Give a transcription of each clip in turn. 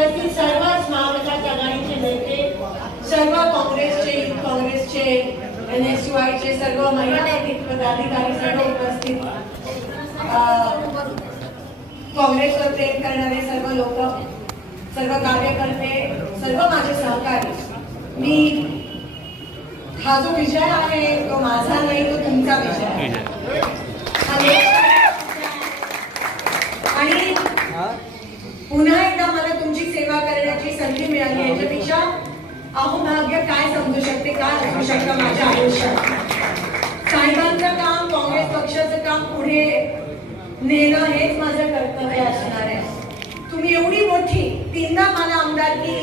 उपस्थित सर्वच महाविकास आघाडीचे नेते सर्व काँग्रेसचे युथ काँग्रेसचे एन एस यू आयचे सर्व महिला नैतिक पदाधिकारी सर्व उपस्थित अं, काँग्रेसवर प्रेम करणारे सर्व लोक सर्व कार्यकर्ते सर्व माझे सहकारी. मी हा जो विजय आहे तो माझा नाही तो तुमचा विजय आहे हा देशाचा आणि पुन्हा एकदा मला तुमची सेवा करण्याची संधी मिळाली याच्यापेक्षा अहोभाग्य काय समजू शकते काय असू शकतं माझ्या आयुष्यात साहेबांचं काम काँग्रेस पक्षाचं काम पुढे नेणं हेच माझं कर्तव्य असणार आहे. तुम्ही एवढी मोठी तीनदा मला आमदारकी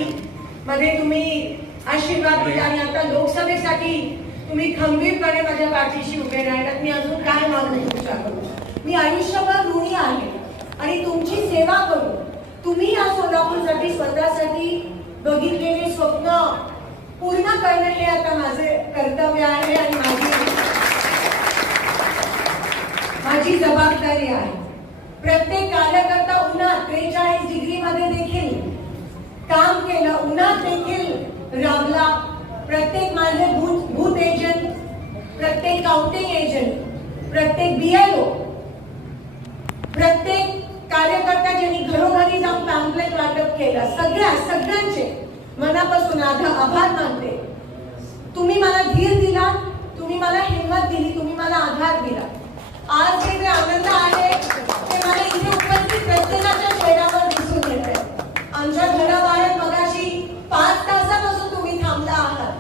मध्ये तुम्ही आशीर्वाद दिला आणि आता लोकसभेसाठी तुम्ही खंबीरपणे माझ्या पाठीशी उभे राहिलात. मी अजून काय मागू तुमच्याकडून मी आयुष्यभर ऋणी आहे आणि तुमची सेवा करू तुम्ही या सोलापूरसाठी स्वतःसाठी बघितलेले स्वप्न पूर्ण करणे हे आता माझे कर्तव्य आहे आणि माझी माझी जबाबदारी आहे. प्रत्येक कार्यकर्ता उन्हात त्रेचाळीस डिग्री मध्ये देखील काम केलं उन्हात देखील राबला. प्रत्येक माझे बूथ बूथ एजंट प्रत्येक काउंटिंग एजंट प्रत्येक बीएलओ प्रत्येक कार्यकर्ता ज्यांनी घरोघरी जाऊन पॅम्पलेट वाटप केलं सगळ्या सगळ्यांचे मनापासून आधा आभार मानते. तुम्ही मला धीर दिला तुम्ही मला हिंमत दिली तुम्ही मला आधार दिला आज जे जे आनंद आहे ते मला इथे उपस्थित प्रत्येकाच्या चेहऱ्यावर दिसून येत आहे आमच्या घराबाहेर मगाशी पाच तासापासून तुम्ही थांबला आहात.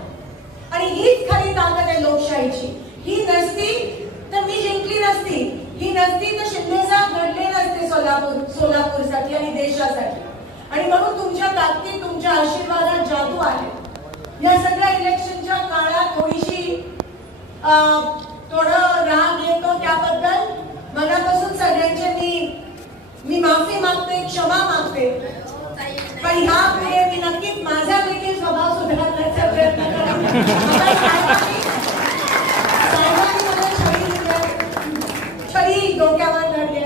आणि हीच खरी ताकद आहे लोकशाहीची. ही नसती तर मी जिंकली नसती. ही नसती तर शिंदे घडले नसते सोलापूर सोलापूरसाठी आणि देशासाठी. आणि म्हणून तुमच्या ताकदीत तुमच्या आशीर्वादात जादू आहे. या सगळ्या इलेक्शनच्या काळात थोडीशी अं, थोडं राग येतो त्याबद्दल मनापासून सगळ्यांचे मी मी माफी मागते क्षमा मागते. पण ह्या पुढे मी नक्कीच माझा देखील स्वभाव सुधारण्याचा प्रयत्न करेन. डोक्यावर धरली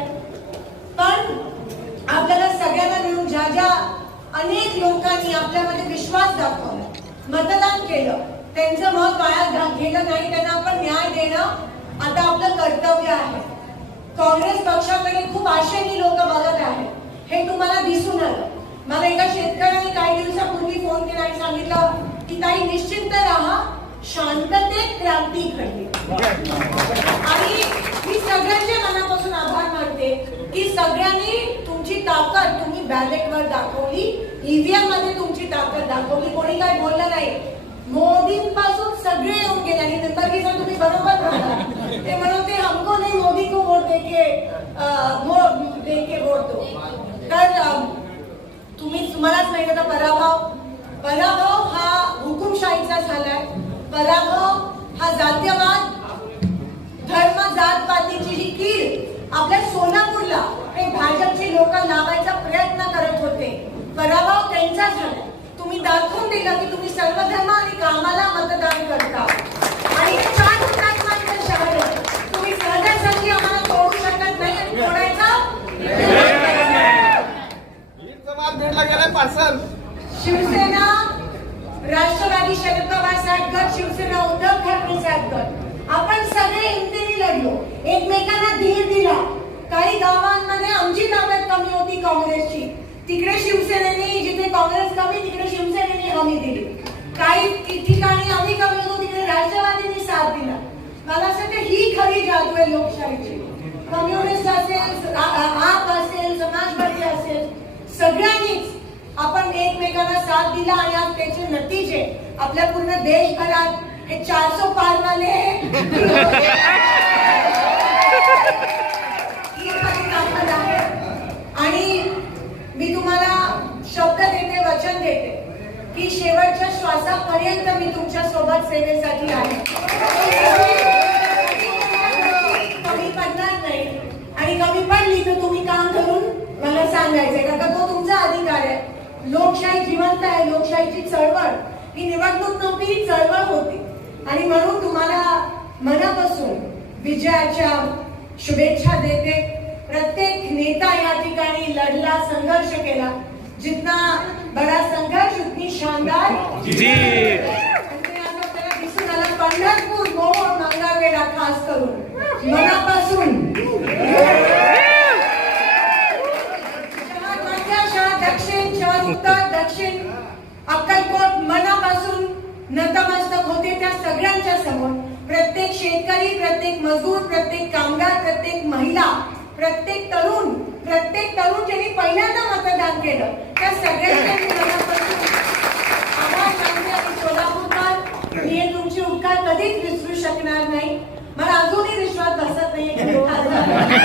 पण आपल्याला सगळ्यांना मिळून ज्या ज्या अनेक लोकांनी आपल्यामध्ये विश्वास दाखवला मतदान केलं त्यांचं मत वाया घा- गेलं नाही त्यांना आपण न्याय देणं आता आपलं कर्तव्य आहे. काँग्रेस पक्षाकडे खूप आशेने लोक बघत आहेत. हे तुम्हाला दिसून आलं. मला एका शेतकऱ्याने काही दिवसापूर्वी फोन केला आणि सांगितलं की ताई निश्चिंत राहा. शांततेत क्रांती घडली. आणि मी सगळ्यांचे मनापासून आभार मानते की सगळ्यांनी तुमची ताकद तुम्ही बॅलेटवर दाखवली. ईव्हीएममध्ये तुमची ताकद दाखवली. कोणी काय बोललं नाही. तर तुम्ही तुम्हालाच माहिती होता पराभव पराभव हा हुकुमशाहीचा झालाय पराभव हा जातीयवाद धर्म जात पातीची जी कीड आपल्या सोलापूरला हे भाजपची लोक लावायचा प्रयत्न करत होते. पराभव त्यांचा झाला तुम्ही दाखवून दिला की तुम्ही सर्व धर्म आणि कामाला मतदान करता. पार्सल शिवसेना राष्ट्रवादी शरद पवार साहेब गट शिवसेना उद्धव ठाकरे साहेब गट. आपण सगळे हिमतीने लढलो. एकमेकांना धीर दिला. काही गावांमध्ये आमची ताकद कमी होती काँग्रेसची. तिकडे शिवसेनेने जिथे काँग्रेस कमी तिकडे शिवसेनेने हमी दिली. काही ठिकाणी आम्ही कमी होतो तिकडे राष्ट्रवादीने साथ दिला. मला असं ही खरी जादू आहे लोकशाहीची. एकमेकांना साथ दिला आणि आज त्याचे नतीजे आपल्या पूर्ण देशभरात हे चारसो पार वाले आणि मी तुम्हाला शब्द देते वचन देते की शेवटच्या श्वासापर्यंत मी तुमच्यासोबत सेवेसाठी आहे कमी पडणार नाही आणि कमी पडली तर तुम्ही काम करून मला सांगायचंय का तो तुमचा अधिकार आहे लोकशाही जिवंत आहे लोकशाहीची चळवळ. ही निवडणूक नव्हती ही चळवळ होती. आणि म्हणून तुम्हाला मनापासून विजयाच्या शुभेच्छा देते. प्रत्येक नेता या ठिकाणी लढला संघर्ष केला. जितना बड़ा संघर्ष उतनी शानदार दिसून आलं पंढरपूर मोहोळ मंगळवेढा खास करून. मनापासून शहर मध्य शहर दक्षिण शहर उत्तर दक्षिण अक्कलकोट मनापासून नतमस्तक होते त्या सगळ्यांच्या समोर. प्रत्येक शेतकरी प्रत्येक मजूर प्रत्येक कामगार प्रत्येक महिला प्रत्येक तरुण प्रत्येक तरुण ज्यांनी पहिल्यांदा मतदान केलं त्या सगळ्यांच्या सोलापूरकर मी तुमचे उपकार कधीच विसरू शकणार नाही. मला अजूनही विश्वास बसत नाहीये की मी खासदार आहे.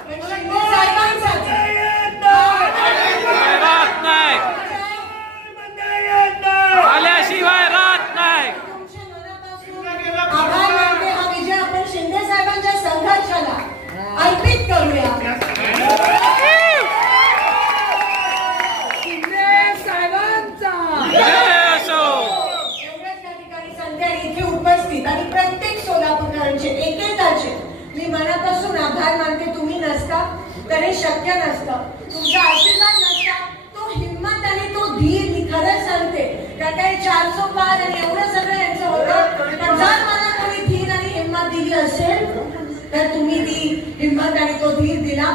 पण शिंदे साहेबांचाच राहत नाही आल्याशिवाय राहत नाही तुमच्या मनापासून आभार मानते हा विजय आपण शिंदे साहेबांच्या संघर्षाला अर्पित करूया. असो एवढ्याच या ठिकाणी संधी आणि इथे उपस्थित आणि प्रत्येक सोलापूरकरांचे एकेकाचे मी मनापासून आभार मानते तुम्ही नसता तर हे शक्य नसतं. तुमचा आशीर्वाद नसता तो हिंमत आणि तो धीर मी खरंच सांगते. काही चारसो पार आणि एवढं सगळं यांचं होतं पण जर मला कोणी धीर आणि हिंमत दिली असेल तर तुम्ही ती हिंमत आणि तो धीर दिला.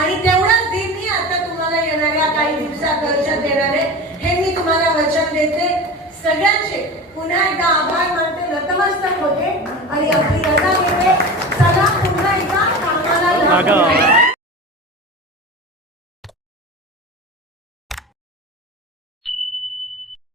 आणि तेवढाच धीर मी आता तुम्हाला येणाऱ्या काही दिवसात वर्षात देणार आहे हे मी तुम्हाला वचन देते. सगळ्यांचे पुन्हा एकदा आभार मानते. नतमस्तक होते आणि आपली रजा घेते. चला पुन्हा एकदा कामाला